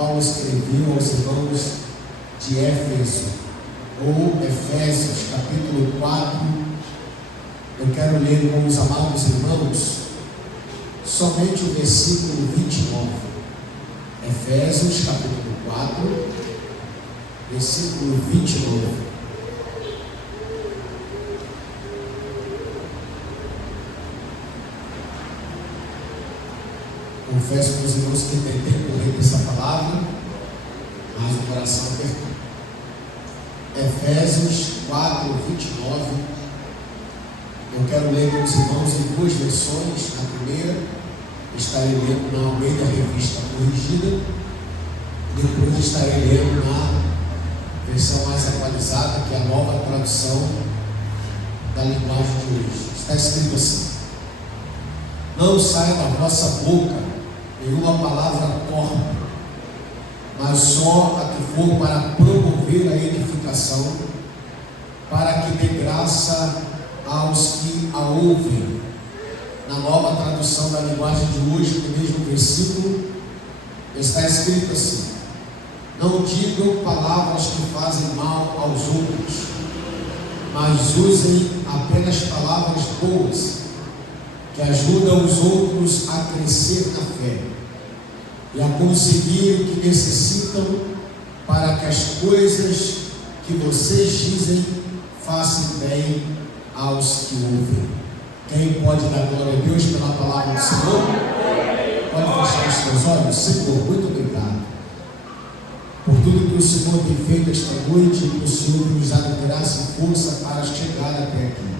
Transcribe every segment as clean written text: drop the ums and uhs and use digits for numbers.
Paulo escreveu aos irmãos de Éfeso, ou Efésios, capítulo 4. Eu quero ler com os amados irmãos somente o versículo 29. Efésios, capítulo 4, versículo 29. Confesso para os irmãos que tentei correr dessa palavra, mas o coração apertou. Efésios 4, 29. Eu quero ler com os irmãos em duas versões. Na primeira, estarei lendo na Almeida Revista Corrigida, e depois estarei lendo na versão mais atualizada, que é a nova tradução da linguagem de hoje. Está escrito assim: não saia da vossa boca nenhuma palavra torpe, mas só a que for para promover a edificação, para que dê graça aos que a ouvem. Na nova tradução da linguagem de hoje, no mesmo versículo, está escrito assim: não digam palavras que fazem mal aos outros, mas usem apenas palavras boas, que ajudam os outros a crescer na fé e a conseguir o que necessitam, para que as coisas que vocês dizem façam bem aos que ouvem. Quem pode dar glória a Deus pela palavra do Senhor? Pode fechar os seus olhos. Senhor, muito obrigado por tudo que o Senhor tem feito esta noite, e que o Senhor nos dá graça e força para chegar até aqui.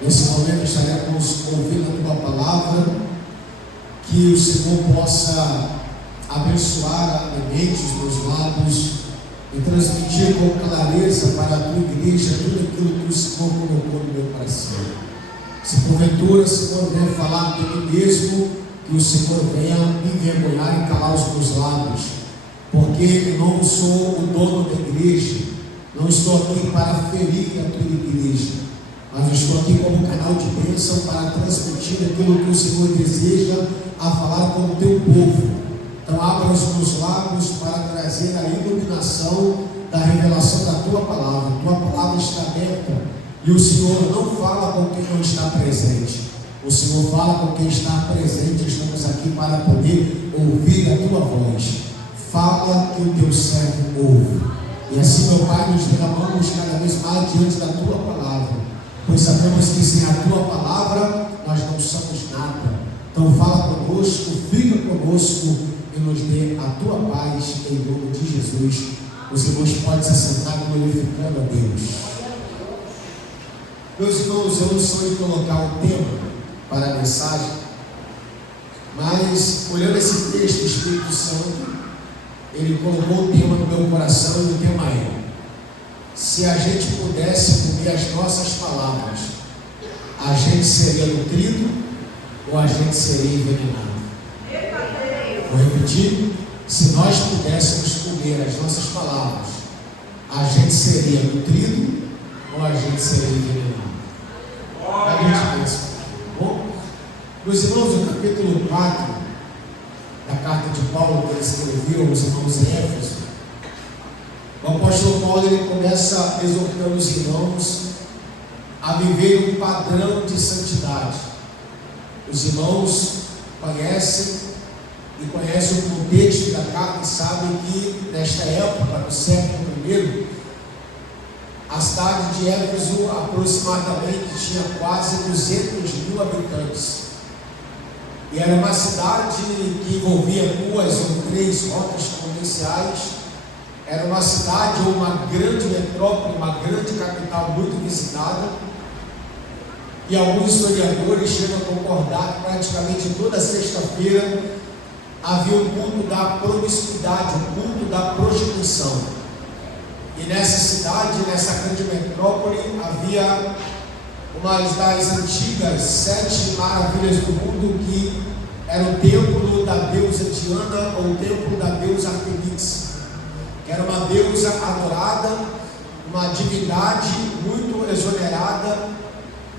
Nesse momento estaremos ouvindo a Tua palavra, que o Senhor possa abençoar a minha mente, os meus lábios, e transmitir com clareza para a Tua igreja tudo aquilo que o Senhor colocou no meu coração. Se porventura, Senhor, venha falar de mim mesmo, que o Senhor venha me envergonhar e calar os meus lábios, porque eu não sou o dono da igreja, não estou aqui para ferir a Tua igreja, mas eu estou aqui como canal de bênção para transmitir aquilo que o Senhor deseja a falar com o Teu povo. Então abra os meus lábios para trazer a iluminação da revelação da Tua palavra. Tua palavra está aberta e o Senhor não fala com quem não está presente. O Senhor fala com quem está presente. Estamos aqui para poder ouvir a Tua voz. Fala que o Teu servo ouve. E assim, meu Pai, nos derramamos cada vez mais diante da Tua palavra, pois sabemos que sem a Tua palavra nós não somos nada. Então fala conosco, fica conosco e nos dê a Tua paz em nome de Jesus. Os irmãos podem se assentar glorificando a Deus. Meus irmãos, eu não sou de colocar um tema para a mensagem, mas olhando esse texto, o Espírito Santo, ele colocou um tema no meu coração, e o tema é: se a gente pudesse comer as nossas palavras, a gente seria nutrido ou a gente seria envenenado? Vou repetir: se nós pudéssemos comer as nossas palavras, a gente seria nutrido ou a gente seria envenenado? A gente pensa, bom? Meus irmãos, no capítulo 4 da carta de Paulo, que ele escreveu aos irmãos em Éfeso, o apóstolo Paulo, ele começa exortando os irmãos a viver um padrão de santidade. Os irmãos conhecem o contexto da carta e sabem que nesta época, no século I, a cidade de Éfeso aproximadamente tinha quase 200.000 habitantes. E era uma cidade que envolvia 2 ou 3 rotas comerciais. Era uma cidade ou uma grande metrópole, uma grande capital muito visitada. E alguns historiadores chegam a concordar que praticamente toda sexta-feira havia o culto da promiscuidade, o culto da prostituição. E nessa cidade, nessa grande metrópole, havia uma das antigas 7 maravilhas do mundo, que era o templo da deusa Diana, ou o templo da deusa Artemis, que era uma deusa adorada, uma divindade muito exonerada,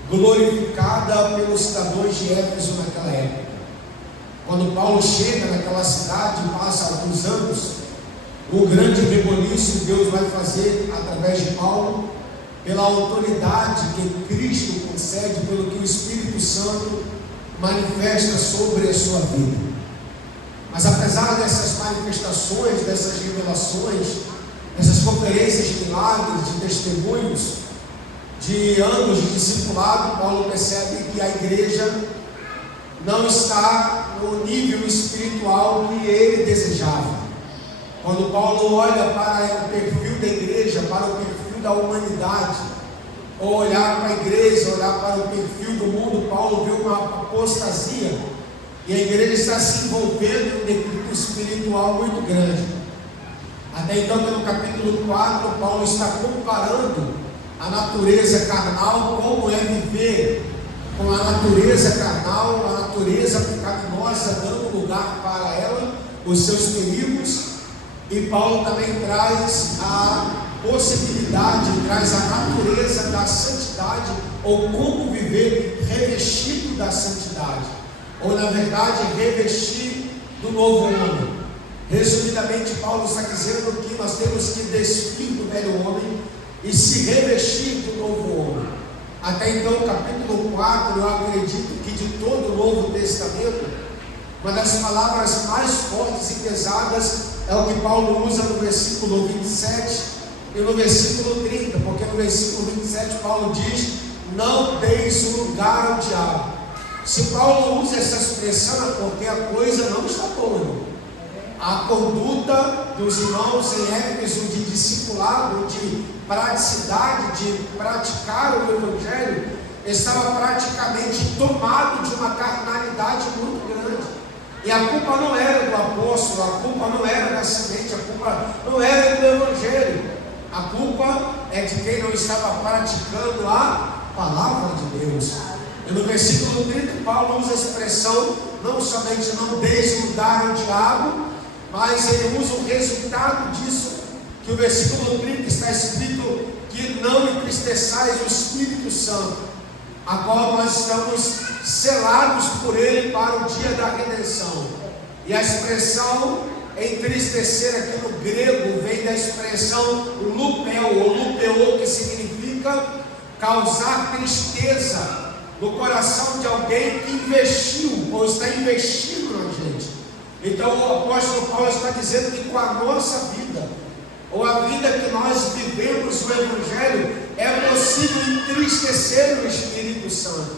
glorificada pelos cidadãos de Éfeso naquela época. Quando Paulo chega naquela cidade, passa alguns anos, o grande reboliço Deus vai fazer através de Paulo, pela autoridade que Cristo concede, pelo que o Espírito Santo manifesta sobre a sua vida. Mas apesar dessas manifestações, dessas revelações, dessas conferências de milagres, de testemunhos, de anos de discipulado, Paulo percebe que a igreja não está no nível espiritual que ele desejava. Quando Paulo olha para o perfil da igreja, para o perfil da humanidade, ou olhar para a igreja, olhar para o perfil do mundo, Paulo vê uma apostasia, e a igreja está se envolvendo em um declínio espiritual muito grande. Até então, no capítulo 4, Paulo está comparando a natureza carnal, como é viver com a natureza carnal, a natureza pecaminosa, dando lugar para ela, os seus perigos. E Paulo também traz a possibilidade, traz a natureza da santidade, ou como viver revestido da santidade, ou na verdade revestir do novo homem. Resumidamente, Paulo está dizendo que nós temos que despir do velho homem e se revestir do novo homem. Até então, capítulo 4, eu acredito que de todo o Novo Testamento, uma das palavras mais fortes e pesadas é o que Paulo usa no versículo 27 e no versículo 30, porque no versículo 27 Paulo diz: não deis lugar ao diabo. Se Paulo usa essa expressão é porque a coisa não está boa. A conduta dos irmãos em Éfeso de discipulado, de praticidade, de praticar o Evangelho, estava praticamente tomado de uma carnalidade muito grande. E a culpa não era do apóstolo, a culpa não era da semente, a culpa não era do Evangelho. A culpa é de quem não estava praticando a palavra de Deus. E no versículo 30, Paulo usa a expressão, não somente não deis lugar ao diabo, mas ele usa o resultado disso, que o versículo 30 está escrito que não entristeçais o Espírito Santo, a qual nós estamos selados por ele para o dia da redenção. E a expressão entristecer aqui no grego vem da expressão lupel, ou lupeou, que significa causar tristeza no coração de alguém que investiu, ou está investindo na gente. Então o apóstolo Paulo está dizendo que com a nossa vida, ou a vida que nós vivemos o Evangelho, é possível entristecer o Espírito Santo.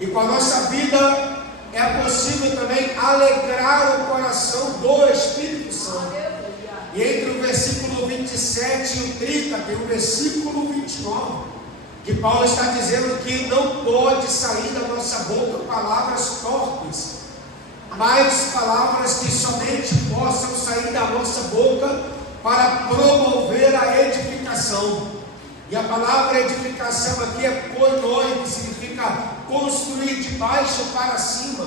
E com a nossa vida é possível também alegrar o coração do Espírito Santo. E entre o versículo 27 e o 30 tem o versículo 29, que Paulo está dizendo que não pode sair da nossa boca palavras torpes, mas palavras que somente possam sair da nossa boca para promover a edificação. E a palavra edificação aqui é koinoi, que significa construir de baixo para cima,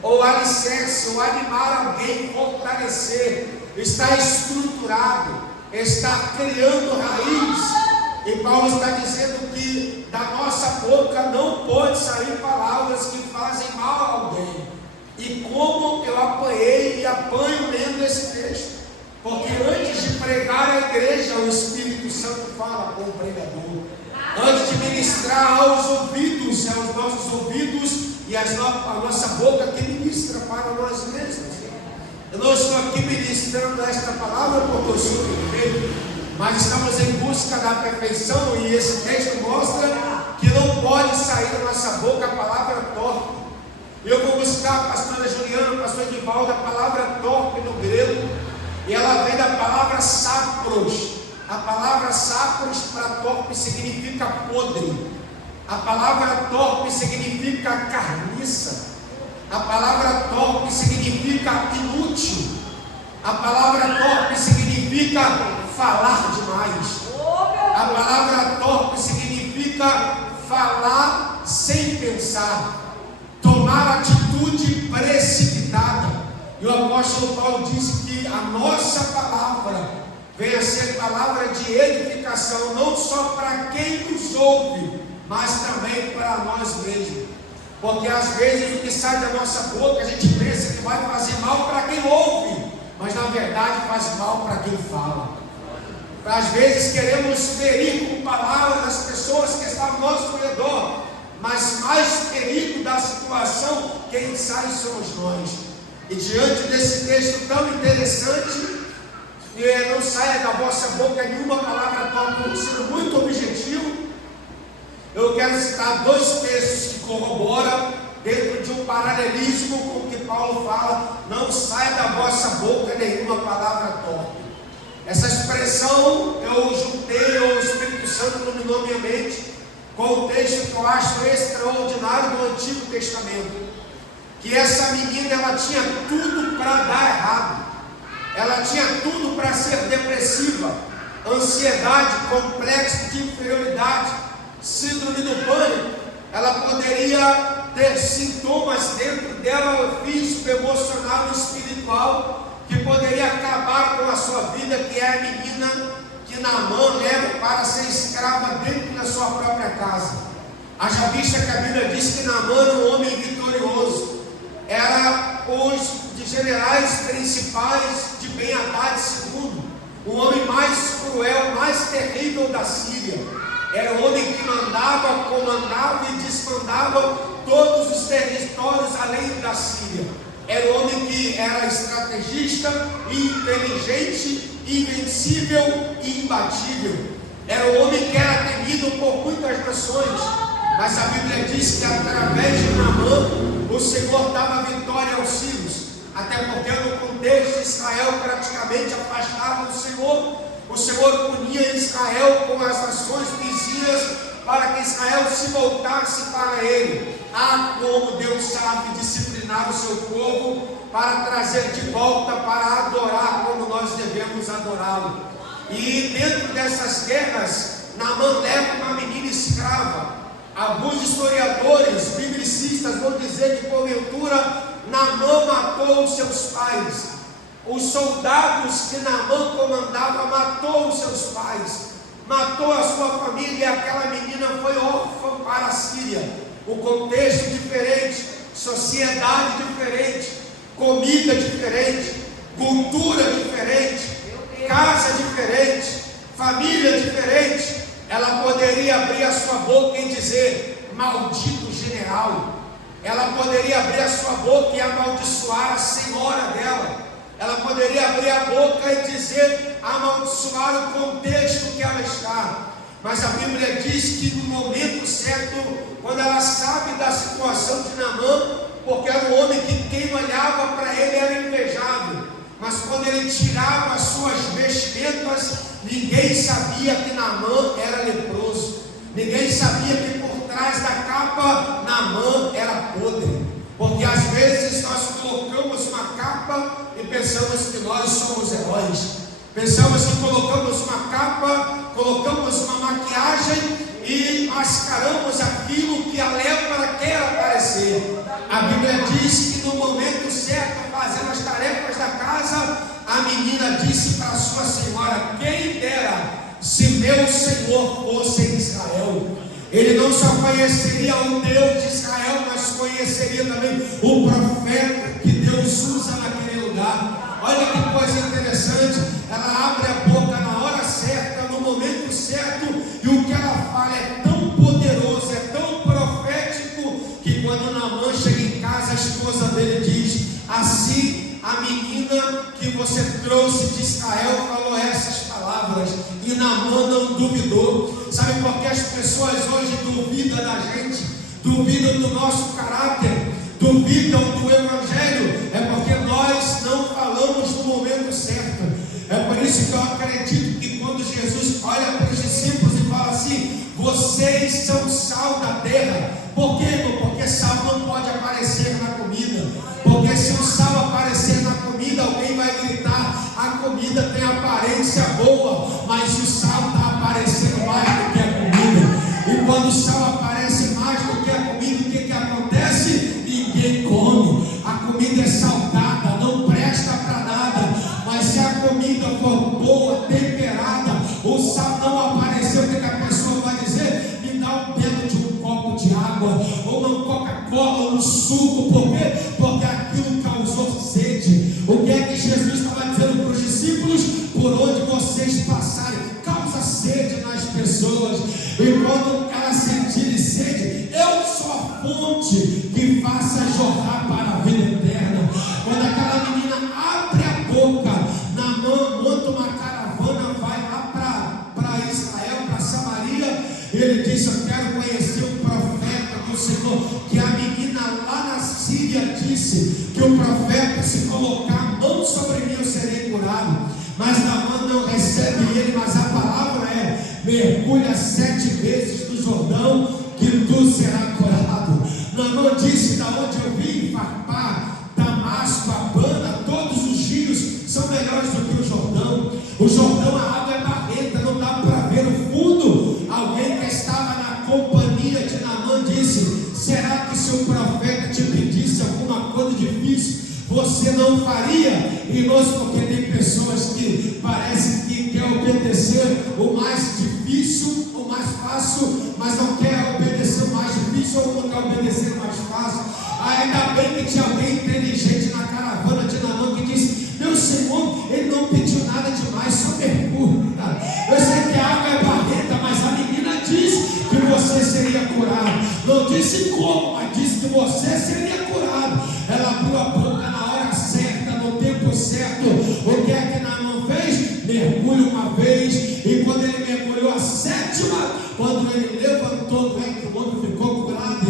ou alicerce, ou animar alguém, fortalecer, está estruturado, está criando raiz. E Paulo está dizendo que da nossa boca não pode sair palavras que fazem mal a alguém. E como eu apanhei e apanho lendo esse texto, porque antes de pregar a igreja, o Espírito Santo fala com o pregador. Antes de ministrar aos ouvidos, é os nossos ouvidos e a nossa boca que ministra para nós mesmos. Eu não estou aqui ministrando esta palavra porque eu sou perfeito, mas estamos em busca da perfeição, e esse texto mostra que não pode sair da nossa boca a palavra torpe. Eu vou buscar a pastora Juliana, a pastora Edivaldo, a palavra torpe no grego, e ela vem da palavra sapros. A palavra sapros para torpe significa podre. A palavra torpe significa carniça. A palavra torpe significa inútil. A palavra torpe significa falar demais. A palavra torpe significa falar sem pensar, tomar atitude precipitada. E o apóstolo Paulo disse que a nossa palavra vem a ser palavra de edificação, não só para quem nos ouve, mas também para nós mesmos. Porque às vezes o que sai da nossa boca a gente pensa que vai fazer mal para quem ouve, mas na verdade faz mal para quem fala. Às vezes queremos ferir com palavras as pessoas que estão ao nosso redor, mas mais perigo da situação, quem sai somos nós. E diante desse texto tão interessante, não saia da vossa boca nenhuma palavra torpe, sendo muito objetivo, eu quero citar dois textos que corroboram dentro de um paralelismo com o que Paulo fala: não saia da vossa boca nenhuma palavra torpe. Essa expressão eu juntei, o Espírito Santo iluminou minha mente com o texto que eu acho extraordinário do Antigo Testamento, que essa menina, ela tinha tudo para dar errado, ela tinha tudo para ser depressiva, ansiedade, complexo de inferioridade, síndrome do pânico. Ela poderia ter sintomas dentro dela, físico, emocional e espiritual, que poderia acabar com a sua vida, que é a menina que Naamã leva para ser escrava dentro da sua própria casa. Haja vista que a Bíblia diz que Naamã era um homem vitorioso, era os de generais principais de Ben-Hadad II, o homem mais cruel, mais terrível da Síria. Era o homem que mandava, comandava e desmandava todos os territórios além da Síria. Era o homem que era estrategista, inteligente, invencível e imbatível. Era o homem que era temido por muitas nações. Mas a Bíblia diz que através de Naamã o Senhor dava vitória aos sírios. Até porque no contexto de Israel praticamente afastava do Senhor. O Senhor punia Israel com as nações vizinhas para que Israel se voltasse para Ele. Ah, como Deus sabe disciplinar o seu povo para trazer de volta, para adorar como nós devemos adorá-lo. E dentro dessas guerras, Naamã leva uma menina escrava. Alguns historiadores, biblicistas vão dizer que porventura Naamã matou os seus pais. Os soldados que Naamã comandava matou os seus pais, matou a sua família, e aquela menina foi órfã para a Síria. O contexto diferente, sociedade diferente, comida diferente, cultura diferente, casa diferente, família diferente. Ela poderia abrir a sua boca e dizer: maldito general. Ela poderia abrir a sua boca e amaldiçoar a senhora dela. Ela poderia abrir a boca e dizer, amaldiçoar o contexto que ela está. Mas a Bíblia diz que no momento certo, quando ela sabe da situação de Naamã, porque era um homem que quem olhava para ele era invejado, mas quando ele tirava as suas vestimentas, ninguém sabia que Naamã era leproso. Ninguém sabia que por trás da capa Naamã era podre. Porque às vezes nós colocamos uma capa e pensamos que nós somos heróis. Pensamos que colocamos uma capa, colocamos uma maquiagem e mascaramos aquilo que a lepra quer aparecer. A Bíblia diz que no momento certo, fazendo as tarefas da casa, a menina disse para sua senhora: quem dera se meu Senhor fosse em Israel. Ele não só conheceria o Deus de Israel, mas conheceria também o profeta que Deus usa naquele lugar. Olha que coisa interessante, ela abre a boca na hora certa, no momento certo, e o que ela fala é tão poderoso, é tão profético, que quando Naamã chega em casa, a esposa dele diz: assim a menina que você trouxe de Israel falou essas palavras. E Naamã não duvidou. Sabe por que as pessoas hoje duvidam da gente? Duvidam do nosso caráter, duvidam do Evangelho? É porque nós não falamos no momento certo. É por isso que eu acredito que quando Jesus olha para os discípulos e fala assim: vocês são sal da terra. Por quê, irmão? Porque sal não pode aparecer na comida. Porque se o sal aparecer na comida, alguém vai gritar: a comida tem aparência boa, mas o sal está aparecendo mais do que a comida. E quando o sal aparece mais do que a comida, o que acontece? Ninguém come. A comida é salgada, não presta para nada. Mas se a comida for boa, temperada, o sal não apareceu, o que a pessoa vai dizer? Me dá um pelo de um copo de água, ou uma Coca-Cola, suco. Por quê? Porque aquilo causou sede. O que é que Jesus estava dizendo para os discípulos? Por onde vocês passarem, causa sede nas pessoas. E quando elas sentirem sede, eu sou a fonte que faça jorrar para a vida eterna. Quando aquela menina abre a boca, Naamã monta uma caravana, vai lá para Israel, para Samaria. Ele disse: eu quero conhecer o profeta do Senhor. Que a menina lá na Síria disse que o profeta, se colocar a mão sobre mim, eu serei curado. Mas Naamã não recebe ele, mas a palavra é: mergulha 7 vezes no Jordão, que tu serás curado. Naamã disse: da onde eu vim, Farpá, Damasco, Abana, todos os rios são melhores do que o Jordão. O Jordão, a água é barrenta, não dá para ver o fundo. Alguém que estava na companhia de Naamã disse: será que se o profeta te pedisse alguma coisa difícil, você não faria? Irmãos, porque tem pessoas que parecem que quer obedecer o mais difícil, o mais fácil, mas não quer obedecer o mais difícil ou não quer obedecer o mais fácil. Ainda bem que tinha alguém inteligente na caravana de Naamã que disse: meu Senhor, ele não pediu nada demais, só mergulha. Eu sei que a água é barrenta, mas a menina disse que você seria curado. Não disse como, mas disse que você seria curado. Ela abriu a boca na hora certa, no tempo certo. O que é que Naamã fez? Mergulha uma vez, e quando ele mergulhou a 7ª, quando ele levantou, o homem ficou curado.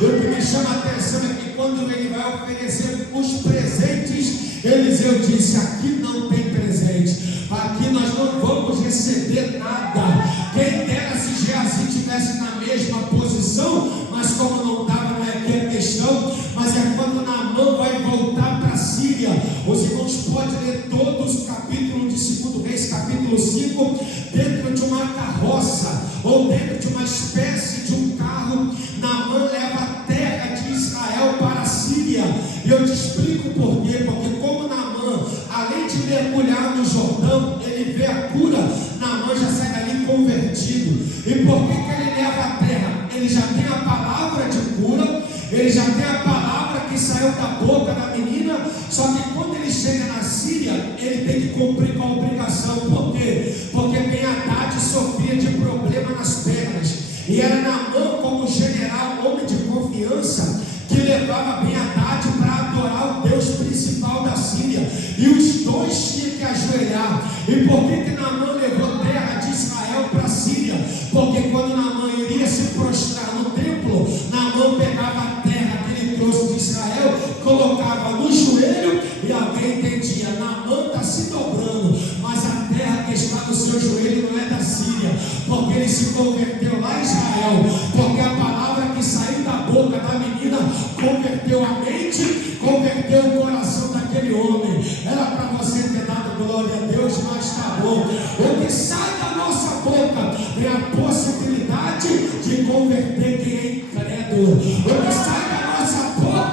E o que me chama a atenção é que quando ele vai oferecer os presentes, Eliseu disse: aqui não tem presente, aqui nós não vamos receber nada. Quem dera se Geazi estivesse na mesma posição, mas como não estava, não é aqui a questão. Mas é quando Naamã vai voltar para a Síria. Os irmãos podem ler todos os capítulos de 2 Reis, capítulo 5, dentro de uma carroça, ou dentro de uma espécie de um carro. Naamã leva a terra de Israel para a Síria. E eu te explico por quê. Porque como Naamã, além de mergulhar no Jordão, ele vê a cura, Naamã já sai dali convertido. E por que ele leva a terra? Ele já tem a palavra de cura, ele já tem a palavra que saiu da boca da menina. Só que quando ele chega na Síria, ele tem que cumprir com a obrigação. Por quê? Porque Ben-Hadad sofria de problema nas pernas, e era Naamã, como general, homem de confiança, que levava Ben-Hadad para adorar o Deus principal da Síria. E os dois tinham que ajoelhar. E por que Naamã levou terra de Israel para a Síria? Porque quando Naamã iria se prostrar no templo, Naamã pegava a terra que ele trouxe de Israel, colocava no joelho, e alguém entendia: Naamã está se dobrando, mas a terra que está no seu joelho não é da Síria, porque ele se converteu lá em Israel. Porque a palavra que saiu da boca da menina converteu a mente, converteu o coração daquele homem. Era para você ter dado glória a Deus, mas está bom. O que sai da nossa boca é a possibilidade de converter quem é incrédulo. O que sai da nossa boca,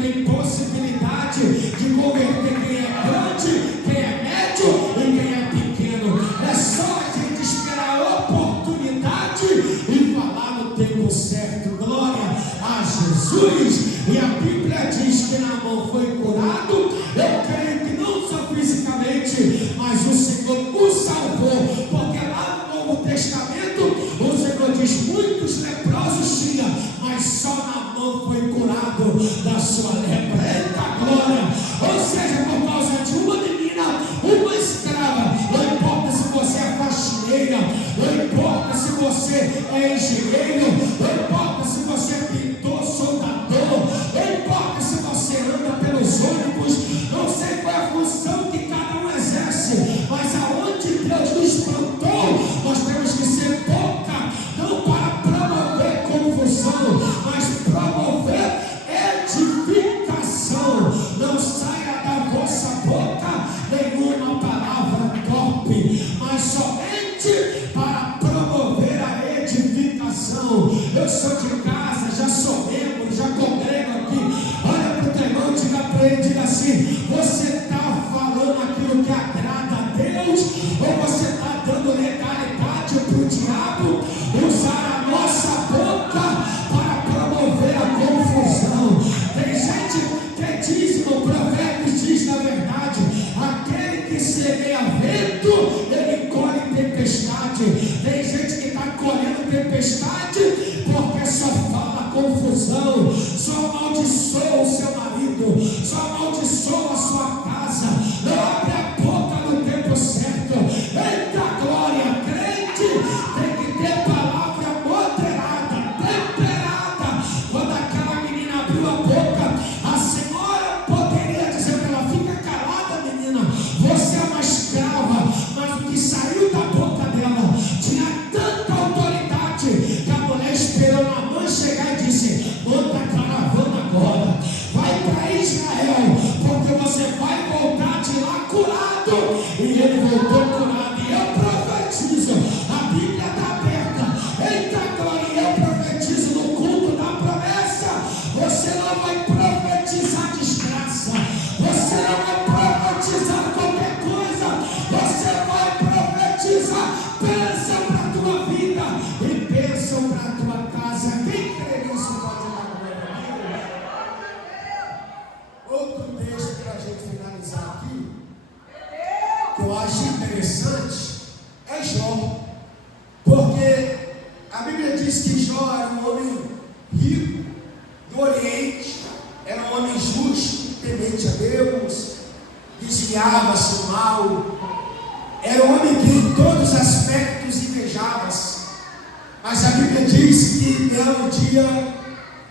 tem possibilidade de converter quem é grande, quem é médio e quem é pequeno. É só a gente esperar a oportunidade e falar no tempo certo. Glória a Jesus. E a Bíblia diz que Naamã foi curado. Eu creio que não só fisicamente, mas o Senhor o salvou. Porque lá no Novo Testamento o Senhor diz: muitos leprosos tinha, mas só Naamã foi curado da sua lepra. Eita glória! Ou seja, por causa de uma menina, uma escrava, não importa se você é faxineira, não importa se você é engenheiro, não importa se você é pintor, soldador, não importa se você anda pelos ônibus, não sei qual é a função que cada um exerce, mas aonde Deus nos plantou, nós temos que ser boca, não para promover confusão, mas promover edificação. Não saia da vossa boca nenhuma palavra torpe, mas somente para promover a edificação. Eu sou de casa, já sou membro, já congrego aqui. Olha para o teu irmão, diga para ele, diga assim: você está falando aquilo que agrada a Deus, ou você está dando legalidade para o diabo usar a nossa boca para promover a semeia vento, ele colhe tempestade. Tem gente que está colhendo tempestade porque só fala confusão, só amaldiçoa o seu marido, só amaldiçoa a sua casa. Não abre a boca no tempo certo. Eita glória, crente tem que ter palavra moderada, temperada. Quando aquela menina abriu a boca, a senhora poderia dizer para ela: fica calada, menina, você é uma escrava. Mas o que saiu da boca dela tinha tanta autoridade que a mulher esperou Naamã chegar e disse: manda a caravana agora, vai para Israel, porque você vai voltar de lá curado. E ele voltou curado. E eu profetizo, a Bíblia está aberta. Eita glória, e eu profetizo no culto da promessa: você não vai profetizar desgraça, você não vai profetizar qualquer coisa, você vai profetizar bênção para a tua vida e bênção para a tua casa. Quem crê nisso pode dar glória a Deus. Outro texto para a gente finalizar aqui, que eu acho interessante, é Jó. Porque a Bíblia diz que Jó era um homem rico do Oriente, era um homem justo, temente a Deus, desviava-se do mal, era um homem que em todos os aspectos invejava-se. Mas a Bíblia diz que um dia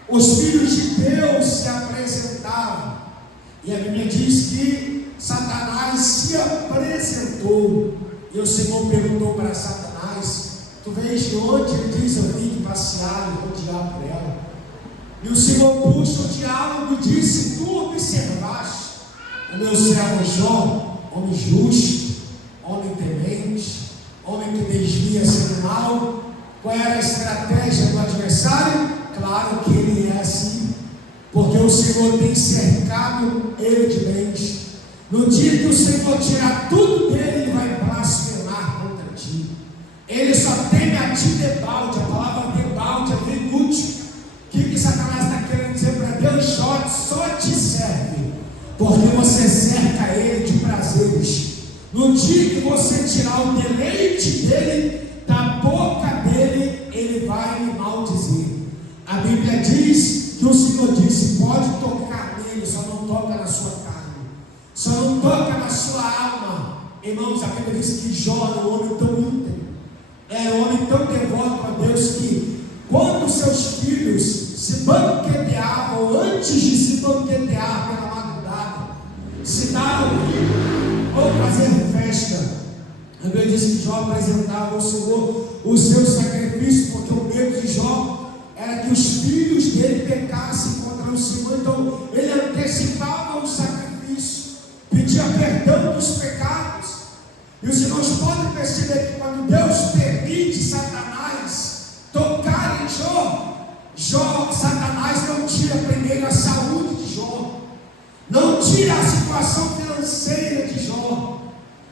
os filhos de Deus se apresentavam, e a Bíblia diz que Satanás se apresentou, e o Senhor perguntou para Satanás: tu vês de onde? Ele diz: eu vim de passear e rodear por ela. E o Senhor puxa o diálogo e disse: tu observaste o meu servo Jó, homem justo, homem temente, homem que desvia-se do mal. Qual era a estratégia do adversário? Claro que ele é assim, porque o Senhor tem cercado ele de bens. No dia que o Senhor tirar tudo dele, ele vai blasfemar contra ti. Ele só teme a ti debalde. A palavra debalde é bem útil. O que Satanás está querendo dizer para Deus? Só te serve porque você cerca ele de prazeres. No dia que você tirar o deleite dele da boca dele, ele vai me maldizer. A Bíblia diz que o Senhor disse: pode tocar nele, só não toca na sua carne, só não toca na sua alma. Irmãos, a Bíblia diz que Jó era um homem tão íntegro, era um homem tão devoto a Deus, que quando seus filhos se banqueteavam, antes de se banquetear pela madrugada, se davam ou fazer festa, a Bíblia diz que Jó apresentava ao Senhor o seu sacrifício, porque o medo de Jó era que os filhos dele pecassem contra o Senhor. Então ele antecipava o sacrifício, pedia perdão dos pecados. E os irmãos podem perceber que quando Deus permite Satanás tocar em Jó, Satanás não tira primeiro a saúde de Jó, não tira a situação financeira de Jó,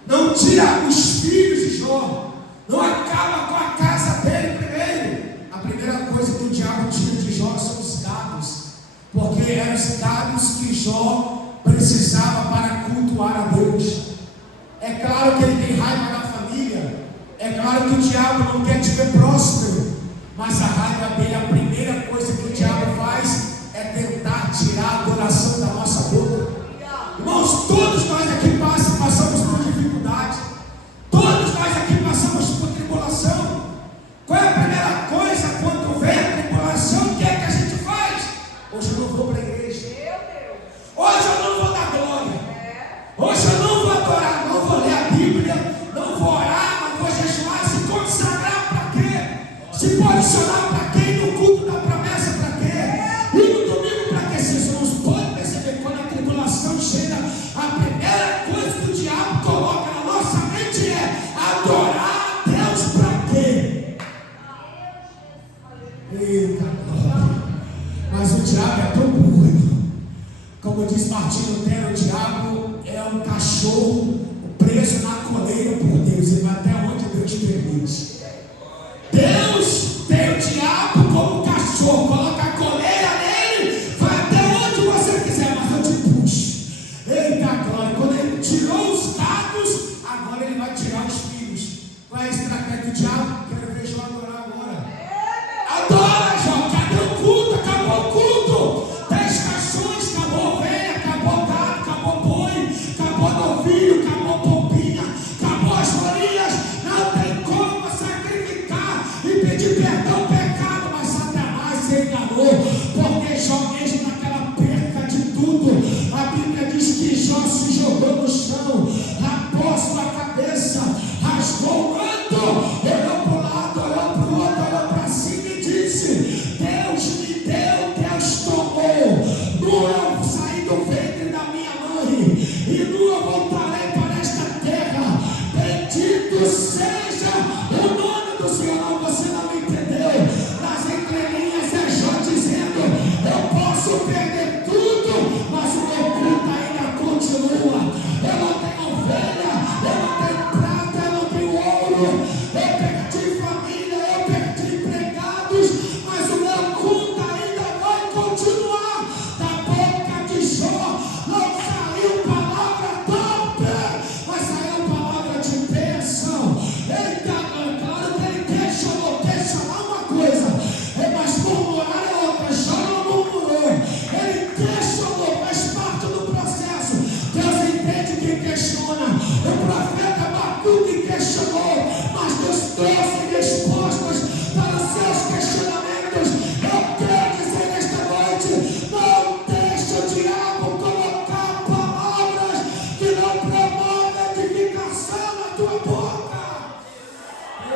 não tira os filhos de Jó, não acaba com a casa dele primeiro. A primeira coisa que o diabo tira de Jó são os dados, porque eram os dados que Jó precisava para cultuar a Deus. É claro que ele tem raiva da família, é claro que o diabo não quer te ver próspero, mas a raiva dele, a primeira coisa que o diabo faz é tentar tirar a adoração da nossa boca. Irmãos, todos nós aqui passamos por dificuldade, todos nós aqui passamos por tribulação. Qual é a primeira coisa quando vem a tribulação? O que é que a gente faz? Hoje eu não vou para a igreja, hoje eu não vou dar glória, hoje eu não vou adorar, não vou ler a Bíblia, não vou orar, não vou jejuar. Se consagrar para quê? Se posicionar para quê? No culto da promessa para quê? E no domingo para quê? Vocês não podem perceber, quando a tribulação chega, a primeira coisa que o diabo coloca na nossa mente é adorar a Deus para quê? Eita glória! Mas o diabo é tão burro. Como diz Martinho Lutero, o diabo é um cachorro preso na coleira por Deus. Ele vai até onde Deus te permite. Deus tem o diabo como um cachorro, coloca a coleira nele, vai até onde você quiser, mas eu te puxo. Eita glória! Quando ele tirou os dados, seja o nome do Senhor. Não, você não me entendeu. Nas entrelinhas é Jó dizendo: eu posso perder tudo, mas o meu culto ainda continua. Eu não tenho ovelha, eu não tenho prata, eu não tenho ouro, eu perdi família, eu perdi empregados, mas o meu culto ainda vai continuar. Da boca de Jó não saiu palavra top, mas saiu palavra de bênção. Claro que ele questionar uma coisa, mas murmurar é outra. Jó não murmurou, ele questionou, faz parte do processo. Deus entende quem questiona. O profeta Abacuque questionou, mas Deus trouxe respostas para os seus questionamentos. Eu quero dizer nesta noite: não deixe o diabo colocar palavras que não promovem edificação na tua boca.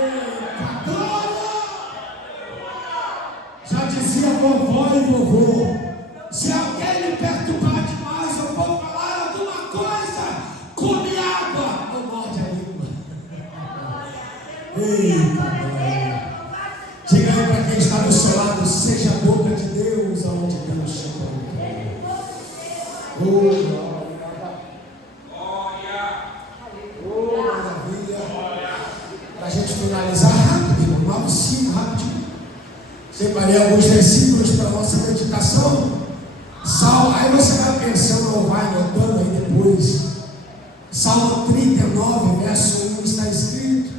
Eita glória! Já dizia vovó e vovô: se alguém me perturbar demais, eu vou falar alguma coisa, come água, não morde a língua. Eita glória! Diga aí para quem está do seu lado: seja a boca de Deus aonde Deus te colocou. Oh, maravilha! Para a gente finalizar rápido, 9:5, rapidinho. Separei alguns versículos para a nossa meditação. Aí você vai pensando ou vai anotando aí depois. Salmo 39, verso 1 está escrito: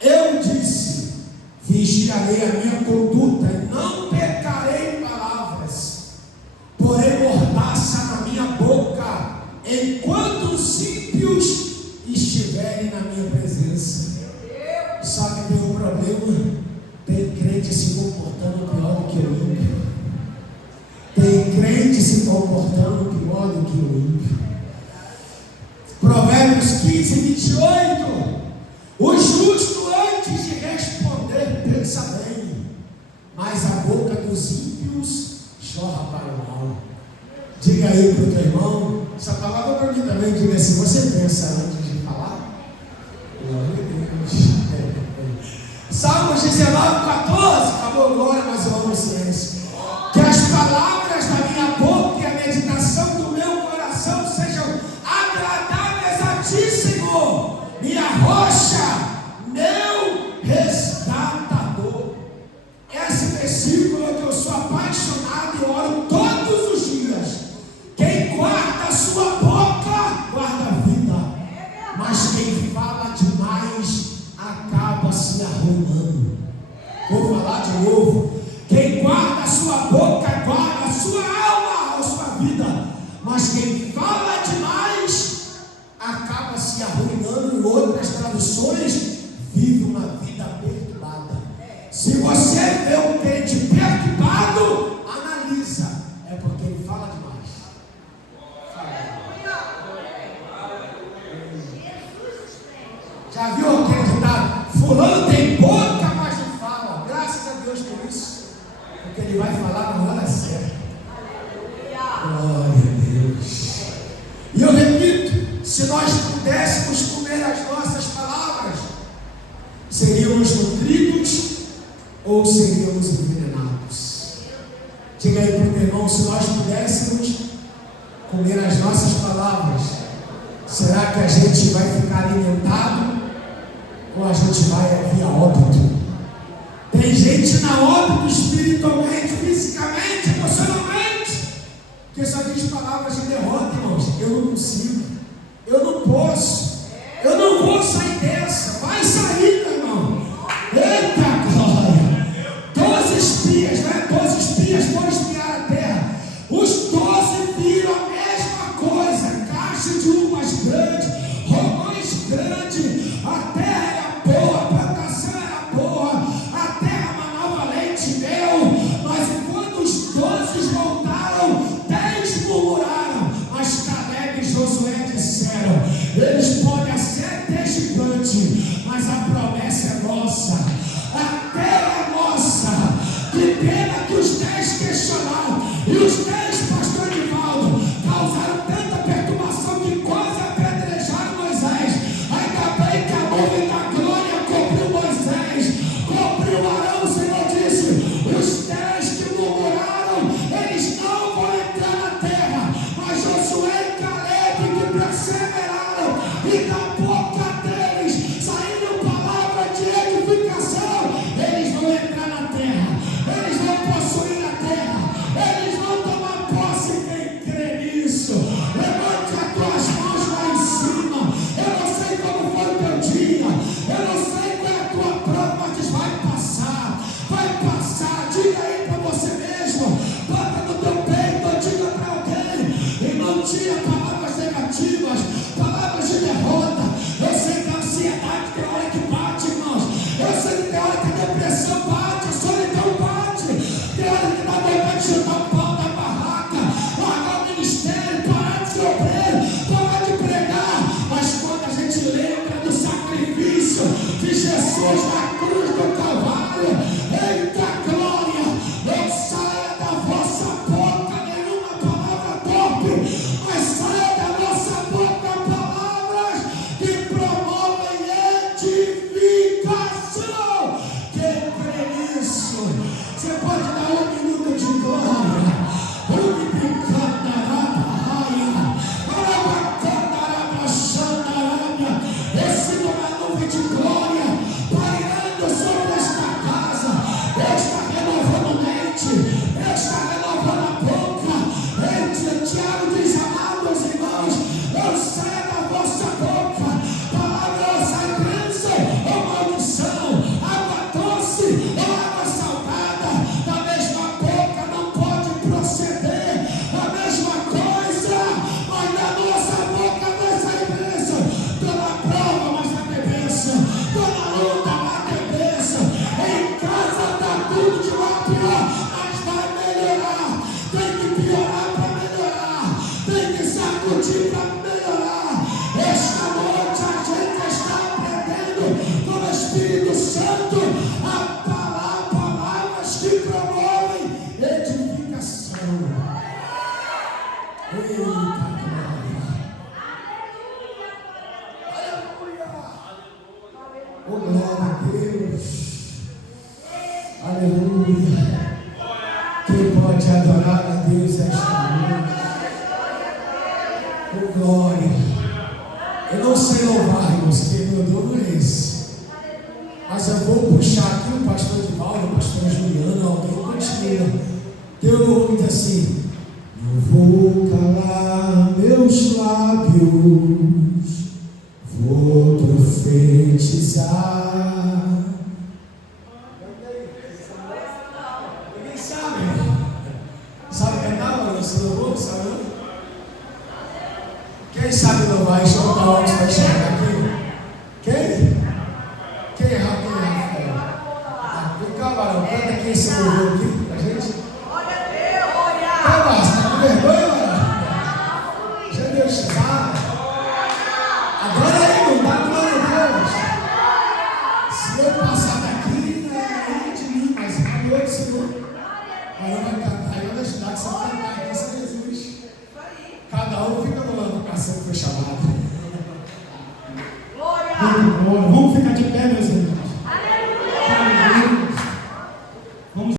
eu disse, vigiarei a minha conduta e não pecarei em palavras, porém mordaça na minha boca, enquanto os ímpios estiverem na minha presença. Sabe que tem um problema? Tem crente se comportando pior do que o ímpio. Tem crente se comportando pior do que o ímpio. Provérbios 15:28. O justo antes de responder pensa bem, mas a boca dos ímpios jorra para o mal. Diga aí para o teu irmão, essa palavra para mim também, diga assim: você pensa antes de falar? Glória a Deus. Salmos 19:14, acabou glória, mas eu amo o silêncio. Que as palavras da minha boca e a meditação do meu coração sejam agradáveis a ti, Senhor, minha rocha, meu resgatador. Esse versículo é que eu sou apaixonado e oro todos os dias. Quem guarda a sua boca, guarda a vida, mas quem fala demais acaba se arruinando. Vou falar de novo: quem guarda a sua boca, guarda a sua alma, a sua vida, mas quem fala demais acaba se arruinando. Em outras traduções, vive uma vida perturbada. Se você vê um crente perturbado, analisa, é porque ele fala demais. Já viu aquele ditado? Fulano tem boca, mas não fala. Graças a Deus por isso, porque ele vai falar na hora certa. Glória a Deus. E eu repito: se nós pudéssemos comer as nossas palavras, seríamos nutridos ou seríamos envenenados? Diga aí para o irmão: se nós pudéssemos comer as nossas palavras, será que a gente vai ficar alimentado ou a gente vai vir a óbito? Tem gente na óbito espiritualmente, fisicamente, emocionalmente, que só diz palavras de derrota, irmãos. Eu não consigo, eu não posso, eu não vou sair dessa. Vai sair, meu irmão. Eita glória! 12 espias, né? 12 espias foram espiar a terra. Os 12 viram a mesma coisa: caixa de uvas grande, romães grande, a terra era boa, a plantação era boa, a terra manava leite e mel. Mas quando os 12 voltaram, 10 murmuraram. Mas Caleb e Josué disseram: eles podem ser até gigante, mas a promessa é nossa, a terra é nossa. Que pena que os 10 questionaram, e os 10, pastor Nivaldo, causaram tanta perturbação que quase apedrejaram Oh, glória a Deus. Aleluia. Quem pode adorar a Deus esta noite? Oh, glória. Eu não sei louvar, irmãos, quem meu dom é esse. Mas eu vou puxar aqui o pastor Divaldo, o pastor Juliano, alguém continua. Teu louvor diz assim: não vou calar meus lábios, vou profetizar. Ninguém sabe. Sabe cantar, mano? Esse louvor, sabe não? Quem sabe louvar? Deixa eu botar o óculos para enxergar aqui. Quem? Quem é Rafael? Vem cá, Barão, canta aqui esse louvor aqui pra gente. Glória a Deus, glória. Calma, você tá com vergonha, Barão? Já deu chamada? Agora aí, não dá glória a Deus. Se eu passar daqui, não é de mim, mas é do outro Senhor. Barão vai cantar, aí vai ajudar que você vai cantar aqui, Senhor Jesus. Cada um fica no ano, a que foi chamado.